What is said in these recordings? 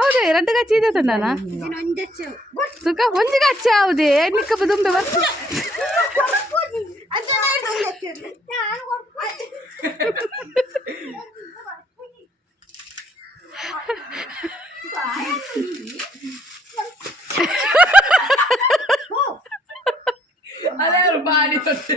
ಹೌದು ಎರಡು ಗಚ್ಚಿ ಇದೆ ತಂಡನ ಸುಖ ಒಂದು ಗಚ್ಚೆ ಹೌದು ಎಣ್ಣಿಕ ದುಂಬೆ ಬರ್ತು ಅದೇ ಅವ್ರು ಬಾಡಿ ತೊಟ್ಟಿ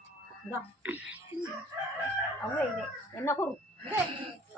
அதான் அவங்க இல்லை என்ன பொருள்